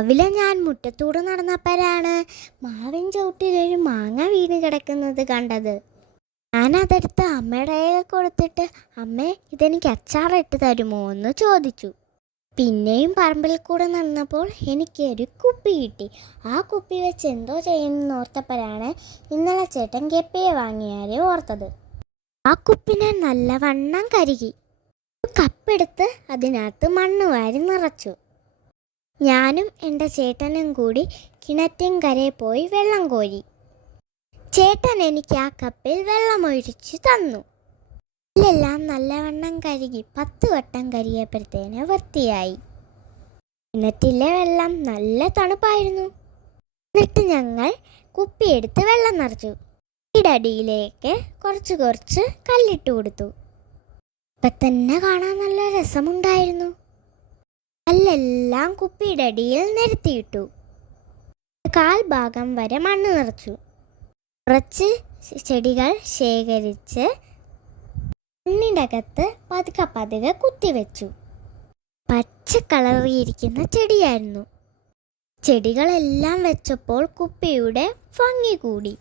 രാവിലെ ഞാൻ മുറ്റത്തൂടെ നടന്നപ്പോഴാണ് മാവിൻ ചവിട്ടിലൊരു മാങ്ങ വീണ് കിടക്കുന്നത് കണ്ടത്. ഞാൻ അതെടുത്ത് അമ്മയുടെ കൊടുത്തിട്ട് അമ്മേ ഇതെനിക്ക് അച്ചാറിട്ട് തരുമോ? എന്ന് ചോദിച്ചു. പിന്നെയും പറമ്പിൽ കൂടെ നടന്നപ്പോൾ എനിക്ക് ഒരു കുപ്പി കിട്ടി. ആ കുപ്പി വെച്ച് എന്തോ ചെയ്യുമെന്ന് ഓർത്തപ്പോഴാണ് ഇന്നലെ ചേട്ടൻ കെപ്പിയെ വാങ്ങിയാരെ ഓർത്തത്. ആ കുപ്പിനെ നല്ലവണ്ണം കരുകി കപ്പെടുത്ത് അതിനകത്ത് മണ്ണ് വാരി നിറച്ചു. ഞാനും എന്റെ ചേട്ടനും കൂടി കിണറ്റിൻകരയിൽ പോയി വെള്ളം കോരി. ചേട്ടൻ എനിക്ക് ആ കപ്പിൽ വെള്ളമൊഴിച്ചു തന്നു. എല്ലാം നല്ലവണ്ണം കഴുകി പത്ത് വട്ടം കരുകിയപ്പോഴത്തേന് വൃത്തിയായി. കിണറ്റിലെ വെള്ളം നല്ല തണുപ്പായിരുന്നു. എന്നിട്ട് ഞങ്ങൾ കുപ്പിയെടുത്ത് വെള്ളം നിറച്ചു. ഇടടിയിലേക്ക് കുറച്ച് കുറച്ച് കല്ലിട്ട് കൊടുത്തു. ഇപ്പം തന്നെ കാണാൻ നല്ല രസമുണ്ടായിരുന്നു. കല്ലെല്ലാം കുപ്പിയുടെ അടിയിൽ നിരത്തിയിട്ടു. കാൽ ഭാഗം വരെ മണ്ണ് നിറച്ചു. കുറച്ച് ചെടികൾ ശേഖരിച്ച് മണ്ണിനകത്ത് പതുക്കെ പതുക്കെ കുത്തിവെച്ചു. പച്ച കളറിയിരിക്കുന്ന ചെടിയായിരുന്നു. ചെടികളെല്ലാം വെച്ചപ്പോൾ കുപ്പിയുടെ ഭംഗി കൂടി.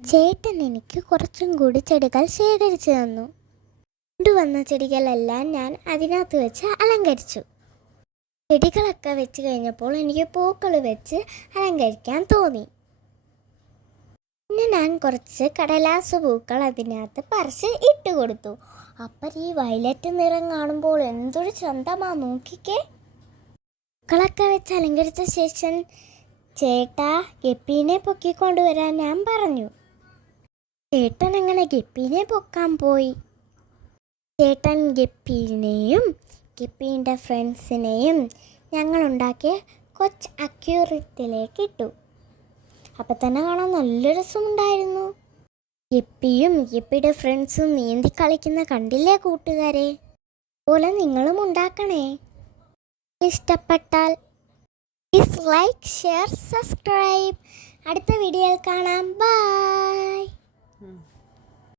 ചേട്ടൻ എനിക്ക് കുറച്ചും കൂടി ചെടികൾ ശേഖരിച്ചു തന്നു. കൊണ്ടുവന്ന ചെടികളെല്ലാം ഞാൻ അതിനകത്ത് വെച്ച് അലങ്കരിച്ചു. ചെടികളൊക്കെ വെച്ച് കഴിഞ്ഞപ്പോൾ എനിക്ക് പൂക്കൾ വെച്ച് അലങ്കരിക്കാൻ തോന്നി. പിന്നെ ഞാൻ കുറച്ച് കടലാസ് പൂക്കൾ അതിനകത്ത് പറിച്ച് ഇട്ട് കൊടുത്തു. അപ്പം ഈ വയലറ്റ് നിറം കാണുമ്പോൾ എന്തൊരു ചന്തമാ നോക്കിക്കേ. പൂക്കളൊക്കെ വെച്ച് അലങ്കരിച്ച ശേഷം ചേട്ടാ ഗപ്പീനെ പൊക്കിക്കൊണ്ടുവരാൻ ഞാൻ പറഞ്ഞു. ചേട്ടൻ അങ്ങനെ ഗപ്പീനെ പൊക്കാൻ പോയി. ചേട്ടൻ ഗപ്പീനെയും ഗപ്പീന്റെ ഫ്രണ്ട്സിനെയും ഞങ്ങളുണ്ടാക്കിയ കൊച്ച് അക്യൂറിറ്റിലേക്ക് ഇട്ടു. അപ്പം തന്നെ കാണാൻ നല്ല രസമുണ്ടായിരുന്നു. യപ്പിയും യപ്പിയുടെ ഫ്രണ്ട്സും നീന്തി കളിക്കുന്ന കണ്ടില്ലേ കൂട്ടുകാരെ? പോലെ നിങ്ങളും ഉണ്ടാക്കണേ. ഇഷ്ടപ്പെട്ടാൽ പ്ലീസ് ലൈക്ക് ഷെയർ സബ്സ്ക്രൈബ് അടുത്ത വീഡിയോയിൽ കാണാം. ബൈ